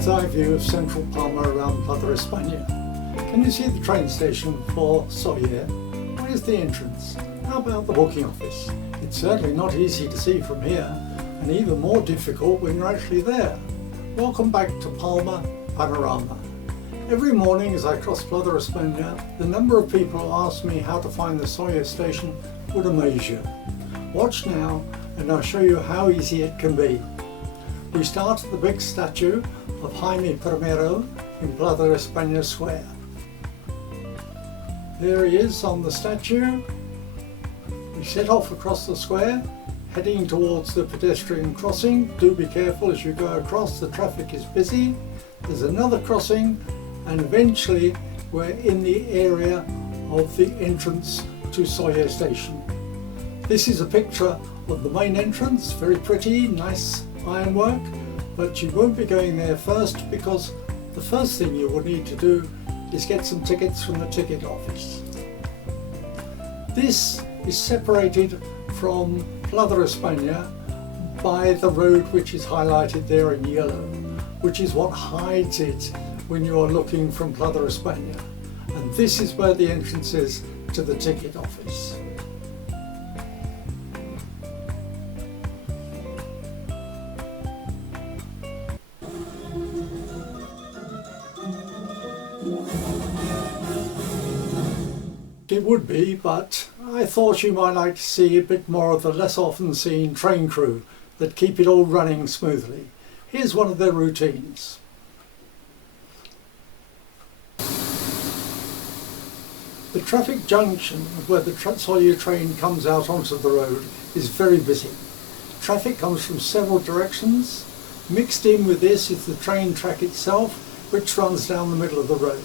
bird's eye view of central Palma around Plaza España. Can you see the train station for Soller? Where's the entrance? How about the booking office? It's certainly not easy to see from here, and even more difficult when you're actually there. Welcome back to Palma Panorama. Every morning as I cross Plaza España, the number of people who ask me how to find the Soller station would amaze you. Watch now and I'll show you how easy it can be. We start at the big statue of Jaime I in Plaza España Square. There he is on the statue. We set off across the square, heading towards the pedestrian crossing. Do be careful as you go across, the traffic is busy. There's another crossing and eventually we're in the area of the entrance to Soller station. This is a picture of the main entrance, very pretty, nice ironwork, but you won't be going there first because the first thing you will need to do is get some tickets from the ticket office. This is separated from Plaza España by the road which is highlighted there in yellow, which is what hides it when you are looking from Plaza España. And this is where the entrance is to the ticket office. It would be, but I thought you might like to see a bit more of the less often seen train crew that keep it all running smoothly. Here's one of their routines. The traffic junction where the Soller train comes out onto the road is very busy. Traffic comes from several directions. Mixed in with this is the train track itself, which runs down the middle of the road.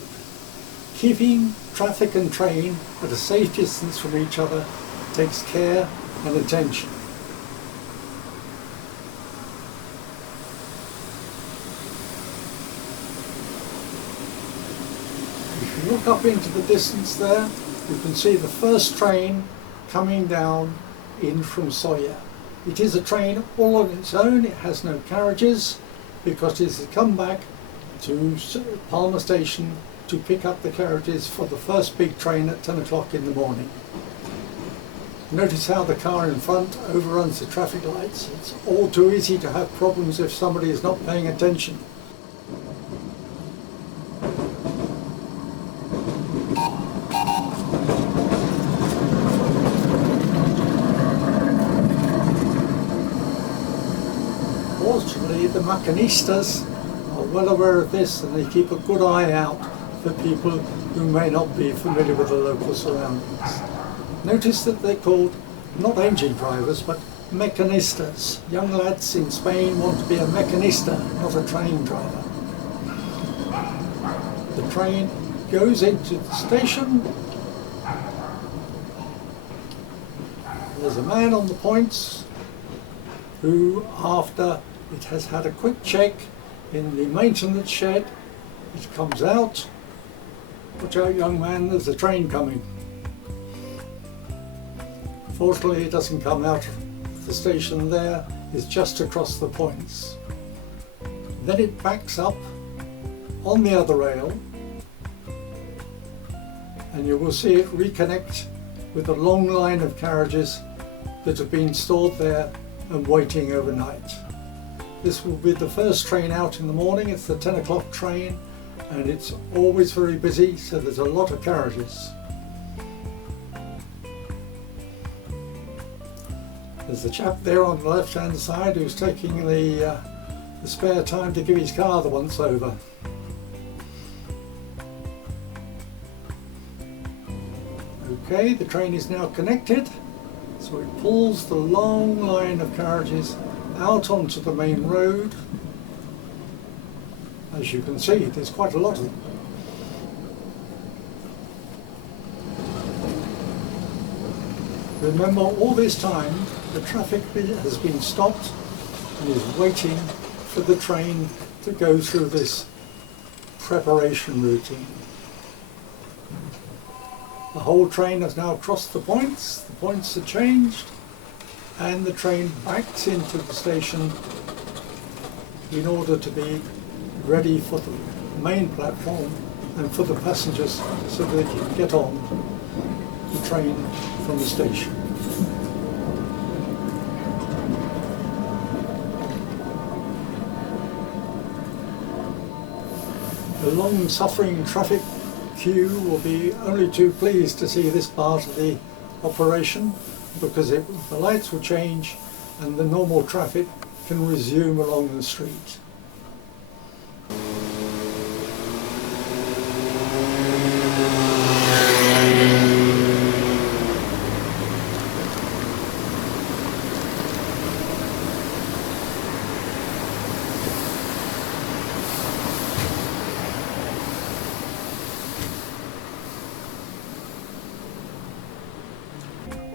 Keeping traffic and train at a safe distance from each other takes care and attention. If you look up into the distance there, you can see the first train coming down in from Soller. It is a train all on its own, it has no carriages because it has come back to Palma station to pick up the carriages for the first big train at 10 o'clock in the morning. Notice how the car in front overruns the traffic lights. It's all too easy to have problems if somebody is not paying attention. Fortunately, the maquinistas are well aware of this and they keep a good eye out for people who may not be familiar with the local surroundings. Notice that they're called not engine drivers but mecanistas. Young lads in Spain want to be a mecanista, not a train driver. The train goes into the station. There's a man on the points who, after it has had a quick check in the maintenance shed, it comes out. Watch out, young man, there's a train coming. Fortunately, it doesn't come out of the station there, it's just across the points. Then it backs up on the other rail, and you will see it reconnect with a long line of carriages that have been stored there and waiting overnight. This will be the first train out in the morning, it's the 10 o'clock train, and it's always very busy, so there's a lot of carriages. There's the chap there on the left hand side who's taking the spare time to give his car the once over. Okay, the train is now connected, so it pulls the long line of carriages out onto the main road. As you can see, there's quite a lot of them. Remember, all this time the traffic has been stopped and is waiting for the train to go through this preparation routine. The whole train has now crossed the points are changed, and the train backs into the station in order to be ready for the main platform and for the passengers so they can get on the train from the station. The long-suffering traffic queue will be only too pleased to see this part of the operation, because the lights will change and the normal traffic can resume along the street.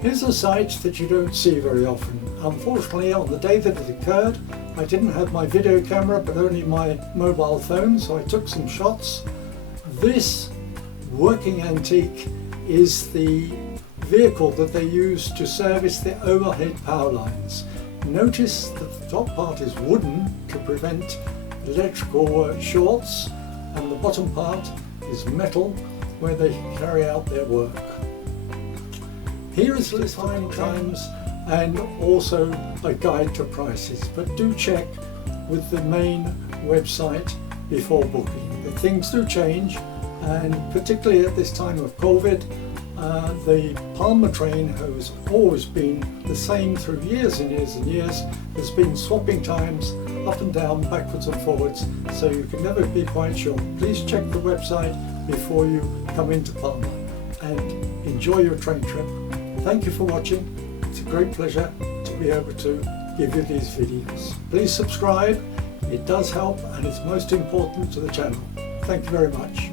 Here's a sight that you don't see very often. Unfortunately, on the day that it occurred, I didn't have my video camera but only my mobile phone, so I took some shots. This working antique is the vehicle that they use to service the overhead power lines. Notice that the top part is wooden to prevent electrical shorts, and the bottom part is metal where they carry out their work. Here is the time times and also a guide to prices, but do check with the main website before booking. The things do change, and particularly at this time of COVID, the Palma train has always been the same through years and years and years. There's been swapping times up and down, backwards and forwards, so you can never be quite sure. Please check the website before you come into Palma, and enjoy your train trip. Thank you for watching. It's a great pleasure to be able to give you these videos. Please subscribe. It does help and it's most important to the channel. Thank you very much.